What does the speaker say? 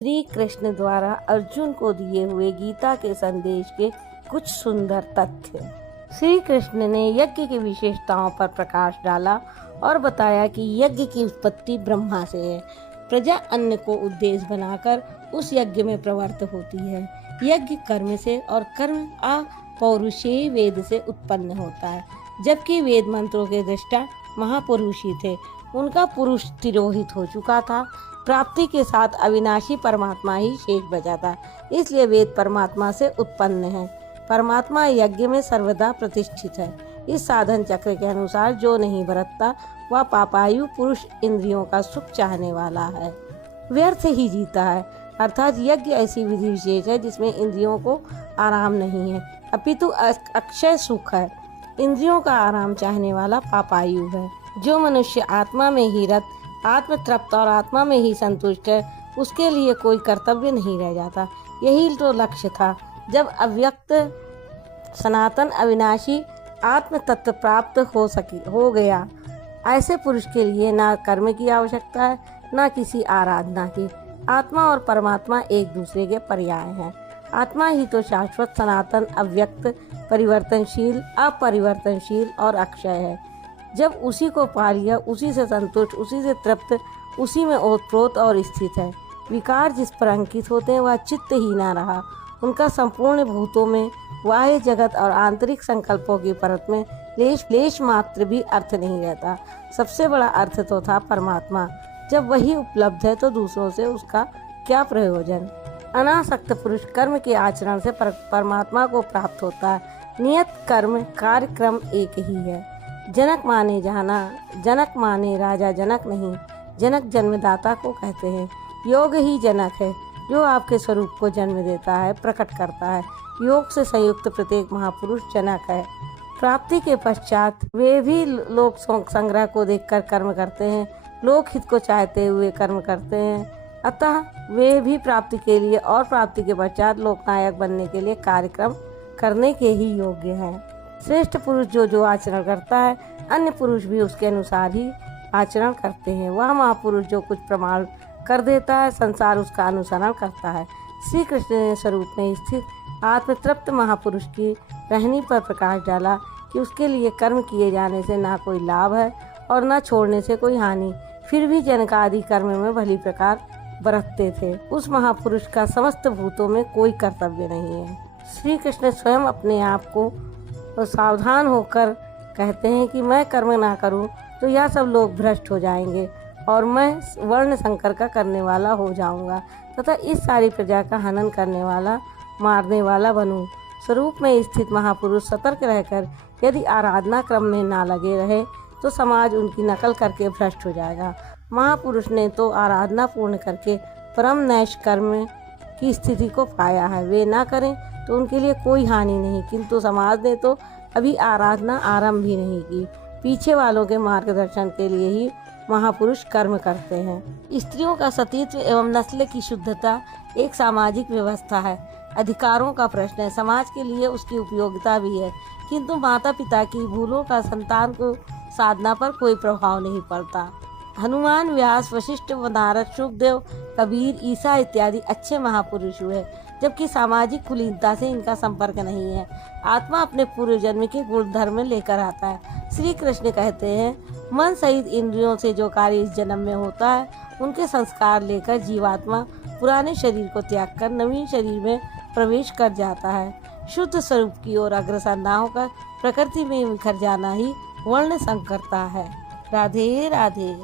श्री कृष्ण द्वारा अर्जुन को दिए हुए गीता के संदेश के कुछ सुंदर तथ्य। श्री कृष्ण ने यज्ञ की विशेषताओं पर प्रकाश डाला और बताया कि यज्ञ की उत्पत्ति ब्रह्मा से है। प्रजा अन्न को उद्देश्य बनाकर उस यज्ञ में प्रवृत्त होती है। यज्ञ कर्म से और कर्म अपौरुषेय वेद से उत्पन्न होता है, जबकि वेद मंत्रों के दृष्टा महापुरुष ही थे। उनका पुरुष तिरोहित हो चुका था। प्राप्ति के साथ अविनाशी परमात्मा ही शेष बचा था, इसलिए वेद परमात्मा से उत्पन्न है। परमात्मा यज्ञ में सर्वदा प्रतिष्ठित है। इस साधन चक्र के अनुसार जो नहीं बरतता वह पापायु पुरुष इंद्रियों का सुख चाहने वाला है, व्यर्थ ही जीता है। अर्थात यज्ञ ऐसी विधि विशेष है जिसमें इंद्रियों को आराम नहीं है, अपितु अक्षय सुख है। इंद्रियों का आराम चाहने वाला पापायु है। जो मनुष्य आत्मा में ही रत, आत्म तृप्त और आत्मा में ही संतुष्ट है, उसके लिए कोई कर्तव्य नहीं रह जाता। यही तो लक्ष्य था। जब अव्यक्त सनातन अविनाशी आत्म तत्व प्राप्त हो गया, ऐसे पुरुष के लिए ना कर्म की आवश्यकता है, ना किसी आराधना की। आत्मा और परमात्मा एक दूसरे के पर्याय हैं। आत्मा ही तो शाश्वत, सनातन, अव्यक्त, परिवर्तनशील, अपरिवर्तनशील और अक्षय है। जब उसी को पा लिया, उसी से संतुष्ट, उसी से तृप्त, उसी में ओतप्रोत और स्थित है। विकार जिस पर अंकित होते हैं वह चित्त ही ना रहा। उनका संपूर्ण भूतों में, बाह्य जगत और आंतरिक संकल्पों की परत में लेश मात्र भी अर्थ नहीं रहता। सबसे बड़ा अर्थ तो था परमात्मा। जब वही उपलब्ध है तो दूसरों से उसका क्या प्रयोजन। अनासक्त पुरुष कर्म के आचरण से परमात्मा को प्राप्त होता है। नियत कर्म कार्यक्रम एक ही है। जनक माने जाना, जनक माने राजा जनक नहीं, जनक जन्मदाता को कहते हैं। योग ही जनक है, जो आपके स्वरूप को जन्म देता है, प्रकट करता है। योग से संयुक्त प्रत्येक महापुरुष जनक है। प्राप्ति के पश्चात वे भी लोक संग्रह को देखकर कर्म करते हैं, लोक हित को चाहते हुए कर्म करते हैं। अतः वे भी प्राप्ति के लिए और प्राप्ति के पश्चात लोकनायक बनने के लिए कार्यक्रम करने के ही योग्य हैं। श्रेष्ठ पुरुष जो आचरण करता है, अन्य पुरुष भी उसके अनुसार ही आचरण करते हैं। वह महापुरुष जो कुछ प्रमाण कर देता है, संसार उसका अनुसरण करता है। श्री कृष्ण ने स्वरूप में स्थित आत्मतृप्त महापुरुष की रहनी पर प्रकाश डाला कि उसके लिए कर्म किए जाने से ना कोई लाभ है और न छोड़ने से कोई हानि। फिर भी जनक आदि कर्म में भली प्रकार बरतते थे। उस महापुरुष का समस्त भूतों में कोई कर्तव्य नहीं है। श्री कृष्ण स्वयं अपने आप को सावधान होकर कहते हैं कि मैं कर्म ना करूं तो यह सब लोग भ्रष्ट हो जाएंगे और मैं वर्ण संकर का करने वाला हो जाऊंगा तथा इस सारी प्रजा का हनन करने वाला, मारने वाला बनूं। स्वरूप में स्थित महापुरुष सतर्क रहकर यदि आराधना क्रम में ना लगे रहे तो समाज उनकी नकल करके भ्रष्ट हो जाएगा। महापुरुष ने तो आराधना पूर्ण करके परम नैष्ठ कर्म की स्थिति को पाया है। वे ना करें तो उनके लिए कोई हानि नहीं, किंतु समाज ने तो अभी आराधना आरंभ भी नहीं की। पीछे वालों के मार्गदर्शन के लिए ही महापुरुष कर्म करते हैं। स्त्रियों का सतीत्व एवं नस्ल की शुद्धता एक सामाजिक व्यवस्था है, अधिकारों का प्रश्न है। समाज के लिए उसकी उपयोगिता भी है, किंतु माता पिता की भूलों का संतान को साधना पर कोई प्रभाव नहीं पड़ता। हनुमान, व्यास, वशिष्ठ, नारद, शुकदेव, कबीर, ईसा इत्यादि अच्छे महापुरुष हुए, जबकि सामाजिक कुलीनता से इनका संपर्क नहीं है। आत्मा अपने पूर्व जन्म के गुण धर्म लेकर आता है। श्री कृष्ण कहते हैं, मन सहित इंद्रियों से जो कार्य इस जन्म में होता है, उनके संस्कार लेकर जीवात्मा पुराने शरीर को त्याग कर नवीन शरीर में प्रवेश कर जाता है। शुद्ध स्वरूप की ओर अग्रसर न होकर प्रकृति में बिखर जाना ही वर्ण संकरता है। राधे राधे।